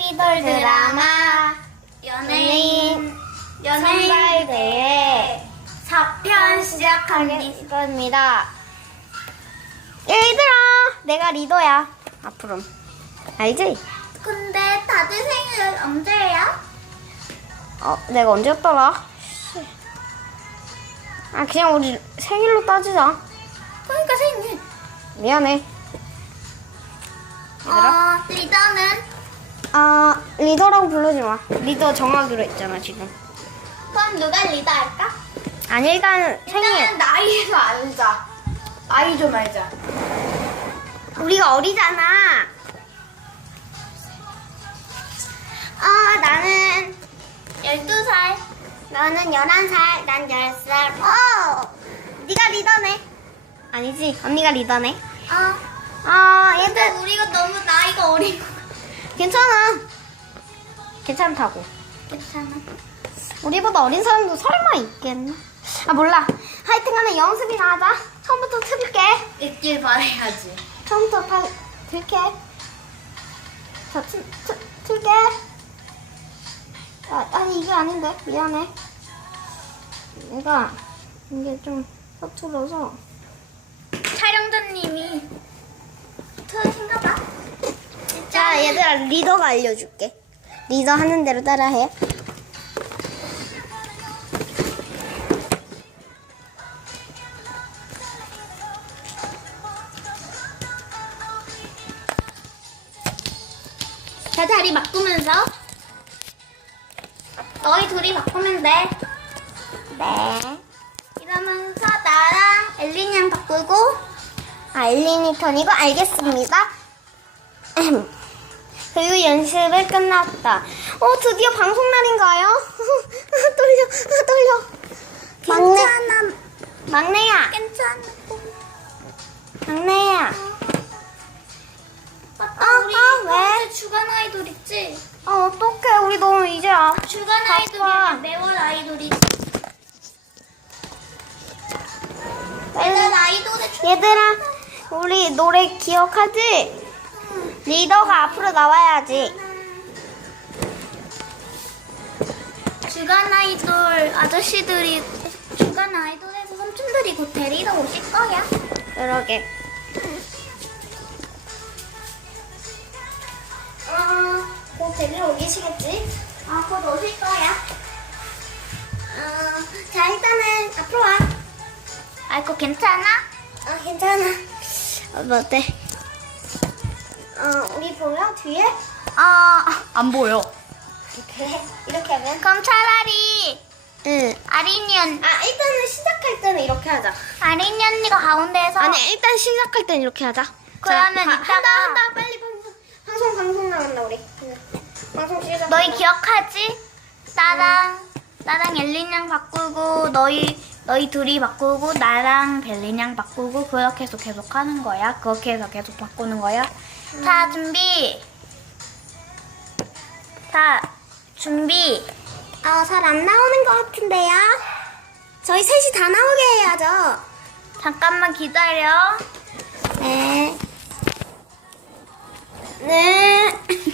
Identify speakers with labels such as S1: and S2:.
S1: 아이돌 드라마 연예인 선발대회 4편 시작하겠습니다. 얘들아, 내가 리더야. 앞으로. 알지?
S2: 근데 다들 생일 언제야?
S1: 내가 언제였더라? 그냥 우리 생일로 따지자.
S2: 그러니까 생일.
S1: 미안해. 얘들아?
S2: 리더는?
S1: 리더라고 부르지 마. 리더 정하기로 했잖아, 지금.
S2: 그럼 누가 리더 할까?
S1: 아니, 일단 생일.
S2: 일단은 나이에서 알자. 나이 좀 알자.
S1: 우리가 어리잖아. 나는
S2: 12살.
S1: 너는 11살, 난 10살. 네가 리더네. 아니지, 언니가 리더네.
S2: 근데
S1: 얘들
S2: 우리가 너무 나이가 어린 거.
S1: 괜찮아. 괜찮다고.
S2: 괜찮아.
S1: 우리보다 어린 사람도 설마 있겠나? 몰라. 하여튼간에 연습이나 하자. 처음부터 틀게.
S2: 있길 바라야지.
S1: 처음부터 틀게. 자, 틀게. 아니, 이게 아닌데. 미안해. 이게 좀 서툴러서.
S2: 촬영자님이 틀으신가 봐.
S1: 자, 얘들아, 리더가 알려줄게. 리더 하는 대로 따라해.
S2: 자, 자리 바꾸면서 너희 둘이 바꾸면 돼.
S1: 네.
S2: 이러면서 나랑 엘린이랑 바꾸고
S1: 엘린이 턴이고, 알겠습니다. 그리고 연습을 끝났다. 드디어 방송 날인가요? 떨려.
S2: 괜찮아.
S1: 막내야.
S2: 괜찮아.
S1: 막내야.
S2: 맞다, 우리
S1: 왜?
S2: 이제 주간 아이돌 있지?
S1: 어떡해. 우리 너무 이제
S2: 주간
S1: 바빠.
S2: 아이돌이랑 매월 아이돌이지. 매월 아이돌의
S1: 얘들아, 우리 노래 기억하지? 리더가 앞으로 나와야지.
S2: 주간 아이돌 아저씨들이 주간 아이돌에서 삼촌들이 곧 데리러 오실 거야.
S1: 그러게.
S2: 곧 데리러 오시겠지? 곧 오실 거야.
S1: 자, 일단은 앞으로 와.
S2: 아이고, 괜찮아?
S1: 괜찮아. 어때? 우리 보여? 뒤에?
S2: 안 보여.
S1: 그래. 이렇게 하면?
S2: 그럼 차라리
S1: 응.
S2: 아린이 언니,
S1: 일단은 시작할 때는 이렇게 하자.
S2: 아린이 언니가 가운데에서.
S1: 아니, 일단 시작할 때는 이렇게 하자.
S2: 그러면
S1: 자,
S2: 이따가
S1: 한다. 빨리 방송 나간다, 우리. 방송 시작.
S2: 너희 기억하지? 나랑 엘린이랑 바꾸고 너희 둘이 바꾸고 나랑 벨린이랑 바꾸고 그렇게 해서 계속 하는 거야. 그렇게 해서 계속 바꾸는 거야. 자, 준비.
S1: 잘 안 나오는 것 같은데요? 저희 셋이 다 나오게 해야죠.
S2: 잠깐만 기다려.
S1: 네.